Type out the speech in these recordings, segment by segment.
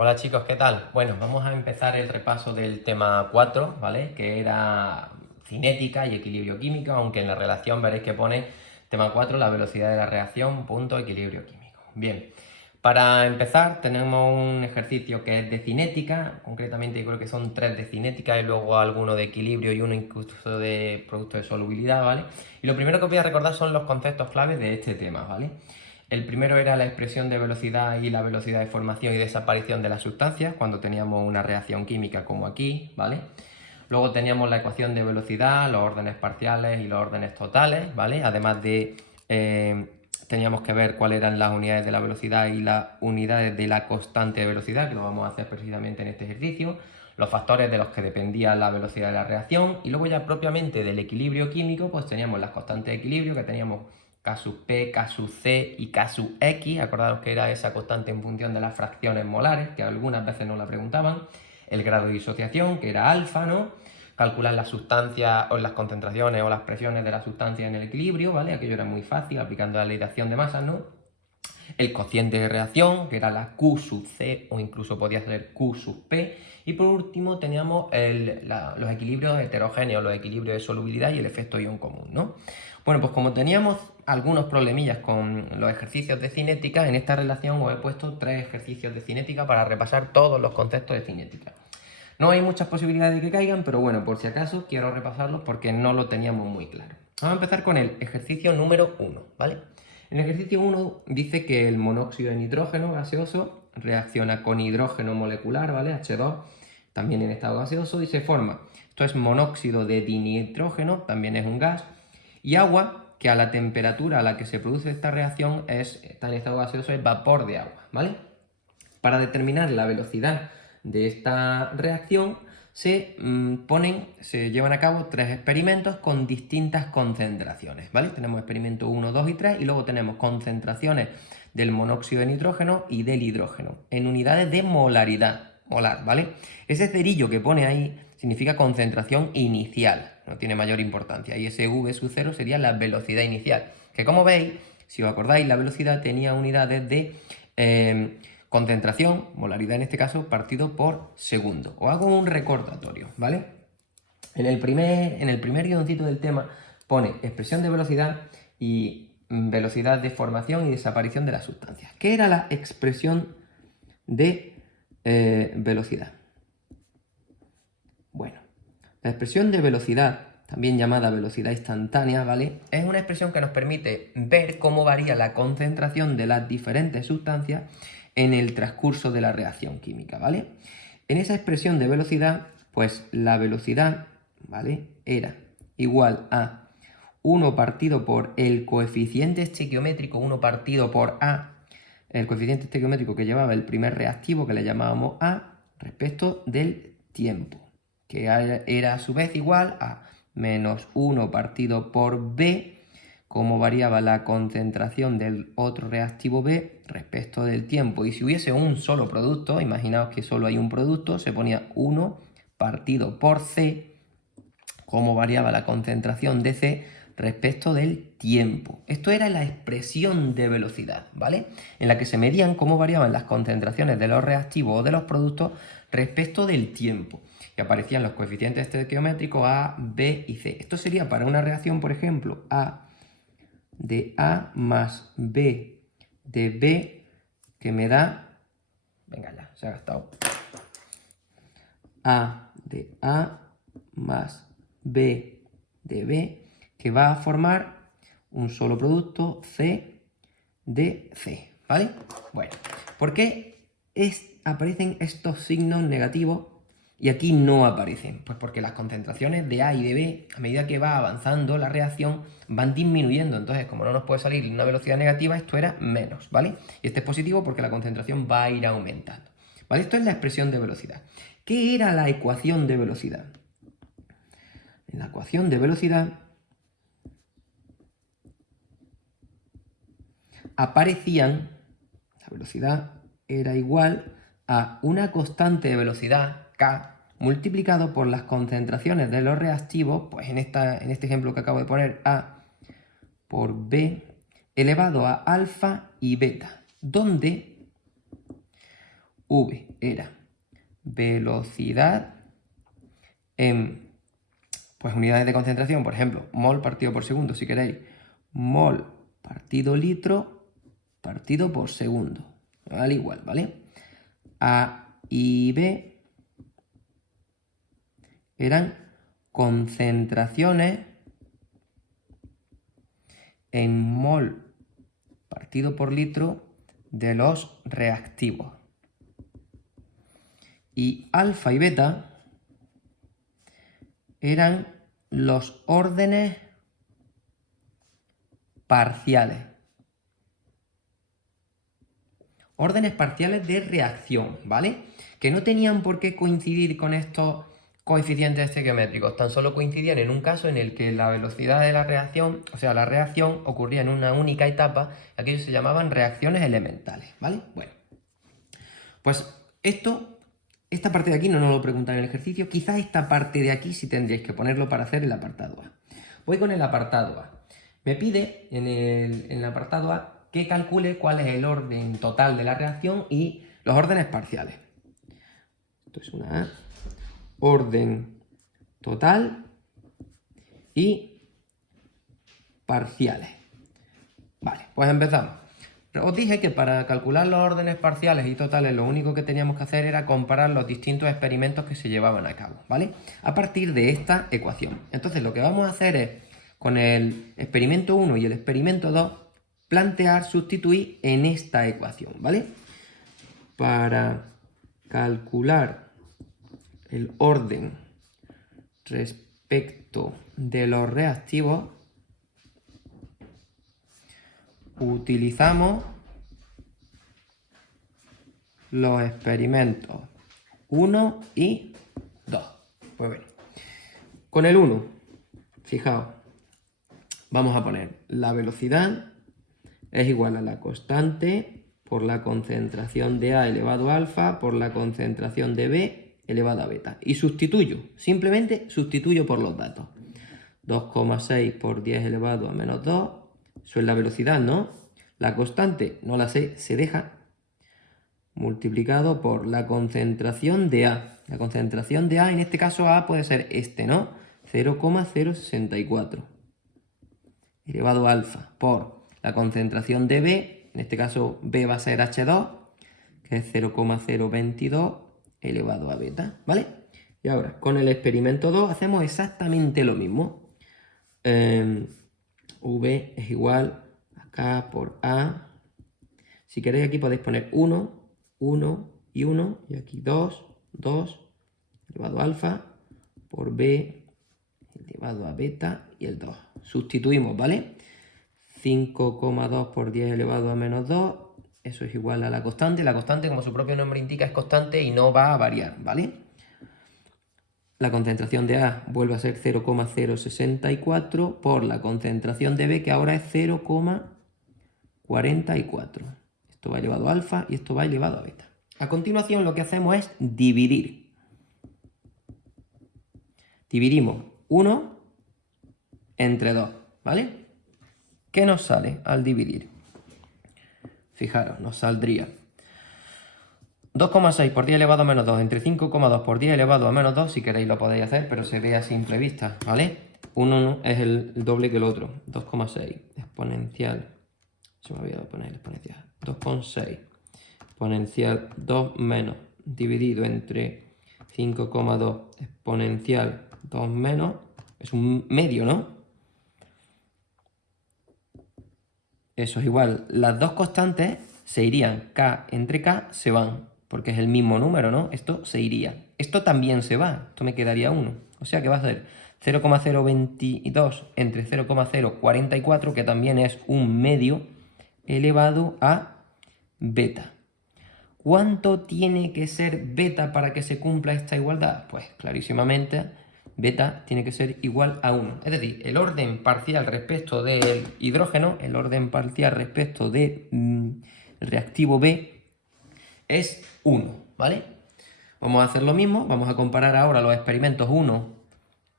Hola chicos, ¿qué tal? Bueno, vamos a empezar el repaso del tema 4, ¿vale? Que era cinética y equilibrio químico, aunque en la relación veréis que pone tema 4, la velocidad de la reacción, punto, equilibrio químico. Bien, para empezar tenemos un ejercicio que es de cinética, concretamente yo creo que son 3 de cinética y luego alguno de equilibrio y uno incluso de producto de solubilidad, ¿vale? Y lo primero que os voy a recordar son los conceptos claves de este tema, ¿vale? El primero era la expresión de velocidad y la velocidad de formación y desaparición de las sustancias cuando teníamos una reacción química como aquí, ¿vale? Luego teníamos la ecuación de velocidad, los órdenes parciales y los órdenes totales, ¿vale? Además de teníamos que ver cuáles eran las unidades de la velocidad y las unidades de la constante de velocidad, que lo vamos a hacer precisamente en este ejercicio, los factores de los que dependía la velocidad de la reacción, y luego ya propiamente del equilibrio químico, pues teníamos las constantes de equilibrio, que teníamos K sub P, K sub C y K sub X, acordaros que era esa constante en función de las fracciones molares, que algunas veces nos la preguntaban, el grado de disociación, que era alfa, ¿no? Calcular las sustancias o las concentraciones o las presiones de la sustancia en el equilibrio, ¿vale? Aquello era muy fácil aplicando la ley de acción de masas, ¿no? El cociente de reacción, que era la Q sub C o incluso podía ser Q sub P. Y por último teníamos los equilibrios heterogéneos, los equilibrios de solubilidad y el efecto ion común, ¿no? Bueno, pues como teníamos algunos problemillas con los ejercicios de cinética, en esta relación os he puesto 3 ejercicios de cinética para repasar todos los conceptos de cinética. No hay muchas posibilidades de que caigan, pero bueno, por si acaso quiero repasarlos porque no lo teníamos muy claro. Vamos a empezar con el ejercicio número 1, ¿vale? En el ejercicio 1 dice que el monóxido de nitrógeno gaseoso reacciona con hidrógeno molecular, ¿vale? H2, también en estado gaseoso, y se forma. Esto es monóxido de dinitrógeno, también es un gas, y agua, que a la temperatura a la que se produce esta reacción está en estado gaseoso, es vapor de agua, ¿vale? Para determinar la velocidad de esta reacción se llevan a cabo 3 experimentos con distintas concentraciones, ¿vale? Tenemos experimento 1, 2 y 3 y luego tenemos concentraciones del monóxido de nitrógeno y del hidrógeno en unidades de molaridad, molar, ¿vale? Ese cerillo que pone ahí significa concentración inicial, no tiene mayor importancia, y ese V sub 0 sería la velocidad inicial, que como veis, si os acordáis, la velocidad tenía unidades de concentración, molaridad en este caso, partido por segundo. Os hago un recordatorio, ¿vale? En el primer guioncito del tema pone expresión de velocidad y velocidad de formación y desaparición de las sustancias. ¿Qué era la expresión de velocidad? Bueno, la expresión de velocidad, también llamada velocidad instantánea, ¿vale? Es una expresión que nos permite ver cómo varía la concentración de las diferentes sustancias en el transcurso de la reacción química, ¿vale? En esa expresión de velocidad, pues la velocidad, ¿vale? Era igual a 1 partido por el coeficiente estequiométrico, 1 partido por A, el coeficiente estequiométrico que llevaba el primer reactivo, que le llamábamos A, respecto del tiempo, que era a su vez igual a menos 1 partido por B, como variaba la concentración del otro reactivo B respecto del tiempo. Y si hubiese un solo producto, imaginaos que solo hay un producto, se ponía 1 partido por C, como variaba la concentración de C respecto del tiempo. Esto era la expresión de velocidad, ¿vale? En la que se medían cómo variaban las concentraciones de los reactivos o de los productos respecto del tiempo. Y aparecían los coeficientes estequiométricos A, B y C. Esto sería para una reacción, por ejemplo, A de A más B de B, que me da... Venga ya, se ha gastado. A de A más B de B, que va a formar un solo producto C de C, ¿vale? Bueno, ¿por qué aparecen estos signos negativos y aquí no aparecen? Pues porque las concentraciones de A y de B, a medida que va avanzando la reacción, van disminuyendo. Entonces, como no nos puede salir una velocidad negativa, esto era menos, ¿vale? Y este es positivo porque la concentración va a ir aumentando, ¿vale? Esto es la expresión de velocidad. ¿Qué era la ecuación de velocidad? En la ecuación de velocidad aparecían, la velocidad era igual a una constante de velocidad, K, multiplicado por las concentraciones de los reactivos, pues en este ejemplo que acabo de poner, A por B, elevado a alfa y beta, donde V era velocidad en pues, unidades de concentración, por ejemplo, mol partido por segundo, si queréis, mol partido litro partido por segundo, al igual, ¿vale? A y B eran concentraciones en mol partido por litro de los reactivos. Y alfa y beta eran los órdenes parciales. Órdenes parciales de reacción, ¿vale? Que no tenían por qué coincidir con estos coeficientes estequiométricos, tan solo coincidían en un caso en el que la velocidad de la reacción, o sea, la reacción ocurría en una única etapa, y aquellos se llamaban reacciones elementales, ¿vale? Bueno, pues esta parte de aquí no nos lo preguntan en el ejercicio, quizás esta parte de aquí sí tendríais que ponerlo para hacer el apartado A. Voy con el apartado A. Me pide en el apartado A que calcule cuál es el orden total de la reacción y los órdenes parciales. Esto es una A. Orden total y parciales. Vale, pues empezamos. Os dije que para calcular los órdenes parciales y totales lo único que teníamos que hacer era comparar los distintos experimentos que se llevaban a cabo, ¿vale? A partir de esta ecuación. Entonces lo que vamos a hacer es, con el experimento 1 y el experimento 2, plantear, sustituir en esta ecuación, ¿vale? Para calcular el orden respecto de los reactivos, utilizamos los experimentos 1 y 2. Pues bueno, con el 1, fijaos, vamos a poner la velocidad es igual a la constante por la concentración de A elevado a alfa por la concentración de B elevado a beta. Y sustituyo, simplemente sustituyo por los datos. 2,6 por 10 elevado a menos 2, eso es la velocidad, ¿no? La constante, no la sé, se deja, multiplicado por la concentración de A. La concentración de A, en este caso A puede ser este, ¿no? 0,064 elevado a alfa por la concentración de B, en este caso B va a ser H2, que es 0,022 elevado a beta, ¿vale? Y ahora, con el experimento 2 hacemos exactamente lo mismo. V es igual a K por A. Si queréis aquí podéis poner 1, 1 y 1, y aquí 2, 2 elevado a alfa por B elevado a beta y el 2. Sustituimos, ¿vale? 5,2 por 10 elevado a menos 2, eso es igual a la constante. La constante, como su propio nombre indica, es constante y no va a variar, ¿vale? La concentración de A vuelve a ser 0,064 por la concentración de B, que ahora es 0,44. Esto va elevado a alfa y esto va elevado a beta. A continuación lo que hacemos es dividir. Dividimos 1 entre 2, ¿vale? ¿Qué nos sale al dividir? Fijaros, nos saldría 2,6 por 10 elevado a menos 2 entre 5,2 por 10 elevado a menos 2, si queréis lo podéis hacer, pero se ve a simple vista, ¿vale? 1 es el doble que el otro, 2,6 exponencial, se me ha olvidado poner el exponencial, 2,6 exponencial 2 menos, dividido entre 5,2 exponencial 2 menos, es un medio, ¿no? Eso es igual, las dos constantes se irían, K entre K se van, porque es el mismo número, ¿no? Esto se iría. Esto también se va, esto me quedaría 1. O sea que va a ser 0,022 entre 0,044, que también es un medio, elevado a beta. ¿Cuánto tiene que ser beta para que se cumpla esta igualdad? Pues clarísimamente beta tiene que ser igual a 1. Es decir, el orden parcial respecto del hidrógeno, el orden parcial respecto del reactivo B es 1, ¿vale? Vamos a hacer lo mismo, vamos a comparar ahora los experimentos 1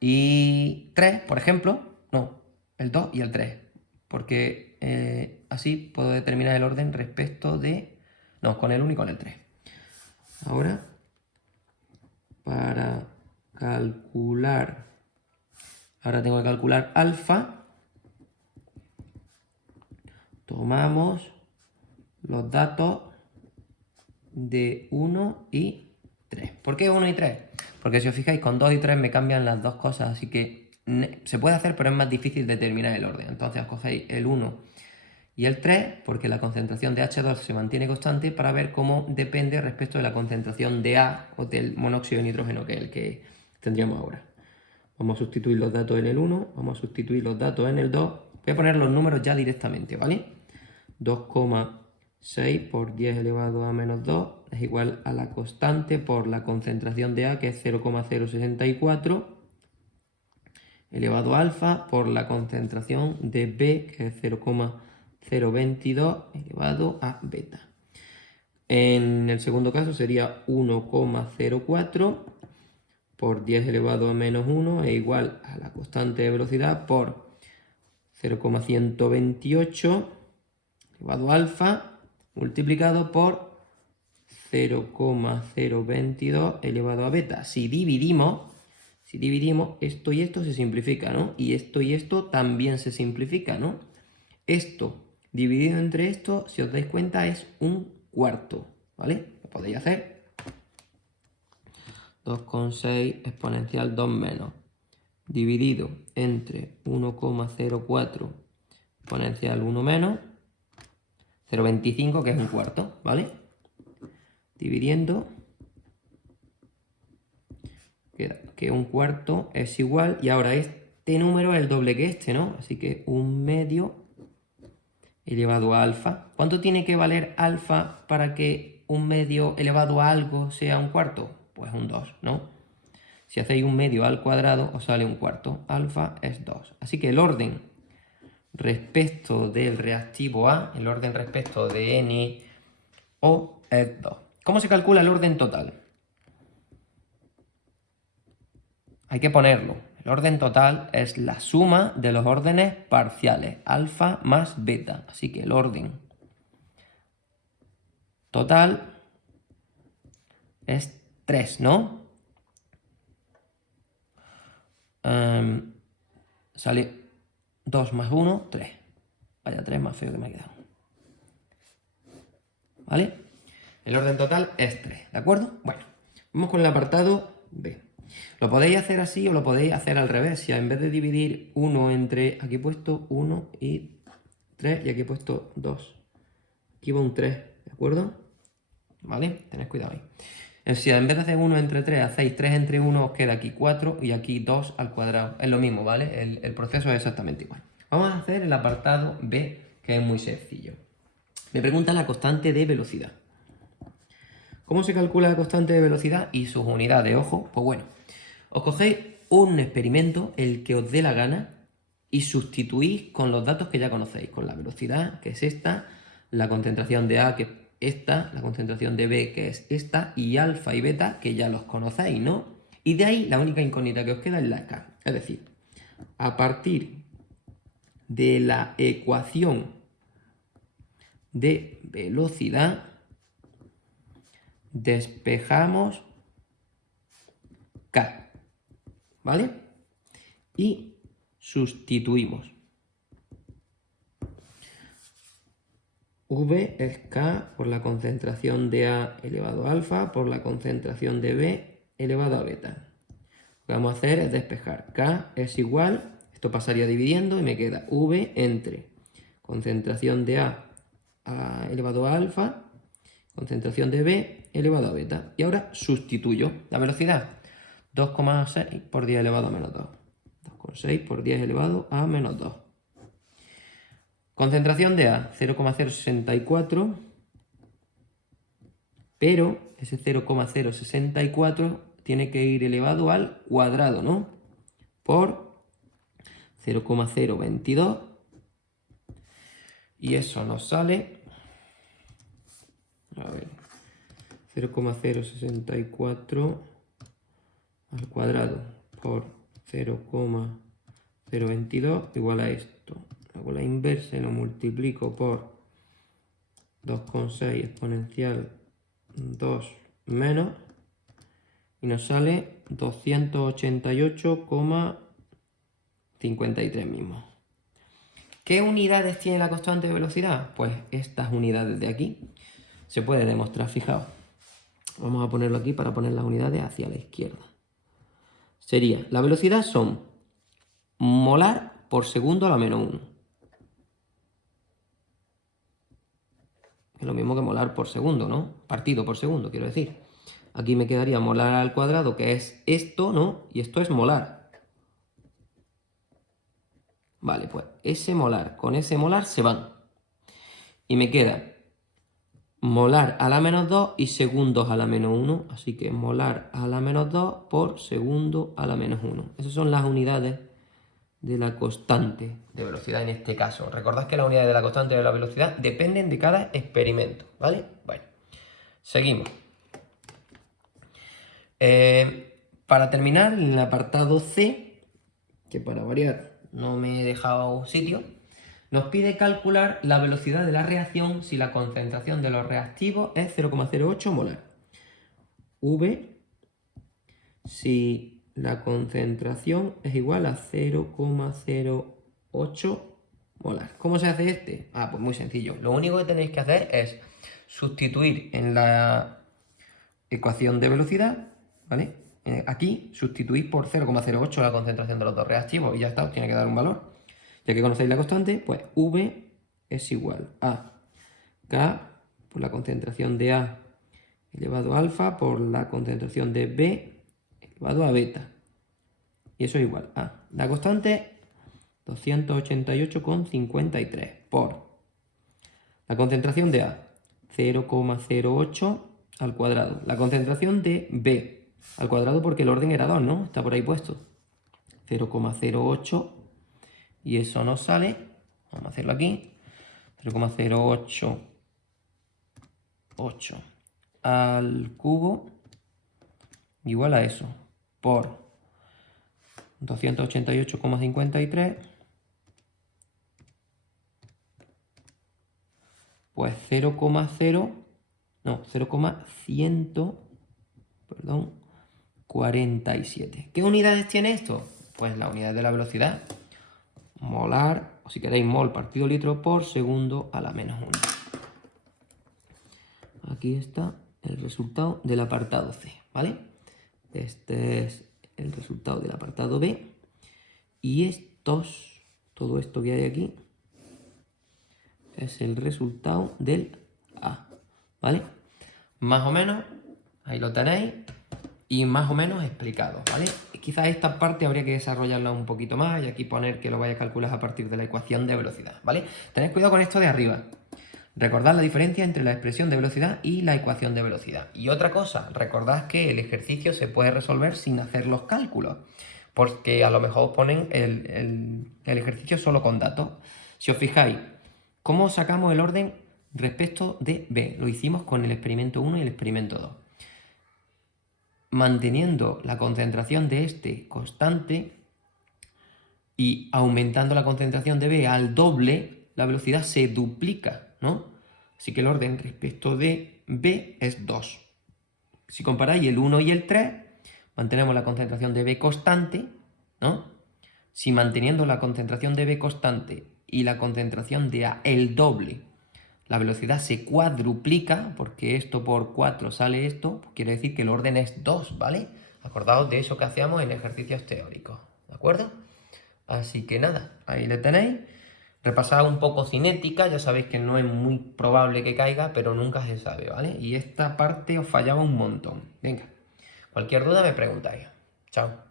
y 3, por ejemplo. No, el 2 y el 3, porque así puedo determinar el orden respecto de... No, con el 1 y con el 3. Ahora, para calcular, ahora tengo que calcular alfa, tomamos los datos de 1 y 3. ¿Por qué 1 y 3? Porque si os fijáis, con 2 y 3 me cambian las dos cosas, así que se puede hacer, pero es más difícil determinar el orden. Entonces os cogéis el 1 y el 3, porque la concentración de H2 se mantiene constante, para ver cómo depende respecto de la concentración de A o del monóxido de nitrógeno, que es el que tendríamos ahora. Vamos a sustituir los datos en el 1, vamos a sustituir los datos en el 2. Voy a poner los números ya directamente, ¿vale? 2,6 por 10 elevado a menos 2 es igual a la constante por la concentración de A, que es 0,064, elevado a alfa por la concentración de B, que es 0,022 elevado a beta. En el segundo caso sería 1,04 por 10 elevado a menos 1 es igual a la constante de velocidad por 0,128 elevado a alfa multiplicado por 0,022 elevado a beta. Si dividimos esto y esto se simplifica, ¿no? Y esto también se simplifica, ¿no? Esto dividido entre esto, si os dais cuenta, es un cuarto, ¿vale? Lo podéis hacer. 2,6 exponencial 2 menos, dividido entre 1,04 exponencial 1 menos, 0,25, que es un cuarto, ¿vale? Dividiendo, queda que un cuarto es igual, y ahora este número es el doble que este, ¿no? Así que 1/2 elevado a alfa. ¿Cuánto tiene que valer alfa para que 1/2 elevado a algo sea un cuarto? Pues un 2, ¿no? Si hacéis 1/2 al cuadrado, os sale un cuarto. Alfa es 2. Así que el orden respecto del reactivo A, el orden respecto de NO es 2. ¿Cómo se calcula el orden total? Hay que ponerlo. El orden total es la suma de los órdenes parciales, alfa más beta. Así que el orden total es 3, ¿no? Sale 2 más 1, 3. Vaya, 3 más feo que me ha quedado. ¿Vale? El orden total es 3, ¿de acuerdo? Bueno, vamos con el apartado B. Lo podéis hacer así o lo podéis hacer al revés. Si en vez de dividir 1 entre... Aquí he puesto 1 y 3 y aquí he puesto 2. Aquí va un 3, ¿de acuerdo? ¿Vale? Tened cuidado ahí. Si en vez de hacer 1 entre 3 hacéis 3 entre 1, os queda aquí 4 y aquí 2 al cuadrado. Es lo mismo, ¿vale? El proceso es exactamente igual. Vamos a hacer el apartado B, que es muy sencillo. Me pregunta la constante de velocidad. ¿Cómo se calcula la constante de velocidad y sus unidades? Ojo, pues bueno, os cogéis un experimento, el que os dé la gana, y sustituís con los datos que ya conocéis, con la velocidad, que es esta, la concentración de A, que es esta, la concentración de B, que es esta, y alfa y beta, que ya los conocéis, ¿no? Y de ahí la única incógnita que os queda es la K. Es decir, a partir de la ecuación de velocidad, despejamos K, ¿vale? Y sustituimos. V es K por la concentración de A elevado a alfa por la concentración de B elevado a beta. Lo que vamos a hacer es despejar. K es igual, esto pasaría dividiendo y me queda V entre concentración de A elevado a alfa, concentración de B elevado a beta. Y ahora sustituyo la velocidad. 2,6 por 10 elevado a menos 2. 2,6 por 10 elevado a menos 2. Concentración de A, 0,064, pero ese 0,064 tiene que ir elevado al cuadrado, ¿no? Por 0,022, y eso nos sale, a ver, 0,064 al cuadrado por 0,022 igual a esto. Hago la inversa y lo multiplico por 2,6 exponencial 2 menos, y nos sale 288,53 mismo. ¿Qué unidades tiene la constante de velocidad? Pues estas unidades de aquí. Se puede demostrar, fijaos. Vamos a ponerlo aquí para poner las unidades hacia la izquierda. Sería, la velocidad son molar por segundo a la menos 1. Es lo mismo que molar por segundo, ¿no? Partido por segundo, quiero decir. Aquí me quedaría molar al cuadrado, que es esto, ¿no? Y esto es molar. Vale, pues ese molar con ese molar se van. Y me queda molar a la menos 2 y segundos a la menos 1. Así que molar a la menos 2 por segundo a la menos 1. Esas son las unidades de la constante de velocidad en este caso. Recordad que las unidades de la constante de la velocidad dependen de cada experimento, ¿vale? Bueno, seguimos. Para terminar, en el apartado C, que para variar no me he dejado sitio, nos pide calcular la velocidad de la reacción si la concentración de los reactivos es 0,08 molar. V si la concentración es igual a 0,08 molar. ¿Cómo se hace este? Pues muy sencillo. Lo único que tenéis que hacer es sustituir en la ecuación de velocidad, ¿vale? Aquí sustituís por 0,08 la concentración de los dos reactivos y ya está, os tiene que dar un valor. Ya que conocéis la constante, pues V es igual a K por la concentración de A elevado a alfa por la concentración de B elevado a beta. Y eso es igual a la constante 288,53 por la concentración de A 0,08 al cuadrado. La concentración de B al cuadrado porque el orden era 2, ¿no? Está por ahí puesto. 0,08 y eso nos sale, vamos a hacerlo aquí, 0,088 al cubo igual a eso, por 288,53, pues 0,47. ¿Qué unidades tiene esto? Pues la unidad de la velocidad, molar, o si queréis mol partido litro por segundo a la menos 1. Aquí está el resultado del apartado C, ¿vale? Este es el resultado del apartado B. Y todo esto que hay aquí, es el resultado del A, ¿vale? Más o menos, ahí lo tenéis, y más o menos explicado, ¿vale? Quizás esta parte habría que desarrollarla un poquito más y aquí poner que lo vaya a calcular a partir de la ecuación de velocidad, ¿vale? Tened cuidado con esto de arriba. Recordad la diferencia entre la expresión de velocidad y la ecuación de velocidad. Y otra cosa, recordad que el ejercicio se puede resolver sin hacer los cálculos, porque a lo mejor os ponen el ejercicio solo con datos. Si os fijáis, ¿cómo sacamos el orden respecto de B? Lo hicimos con el experimento 1 y el experimento 2. Manteniendo la concentración de este constante y aumentando la concentración de B al doble, la velocidad se duplica, ¿no? Así que el orden respecto de B es 2. Si comparáis el 1 y el 3, mantenemos la concentración de B constante, ¿no? Si manteniendo la concentración de B constante y la concentración de A el doble, la velocidad se cuadruplica, porque esto por 4 sale esto, pues quiere decir que el orden es 2, ¿vale? Acordaos de eso que hacíamos en ejercicios teóricos, ¿de acuerdo? Así que nada, ahí le tenéis. Repasad un poco cinética, ya sabéis que no es muy probable que caiga, pero nunca se sabe, ¿vale? Y esta parte os fallaba un montón. Venga, cualquier duda me preguntáis. Chao.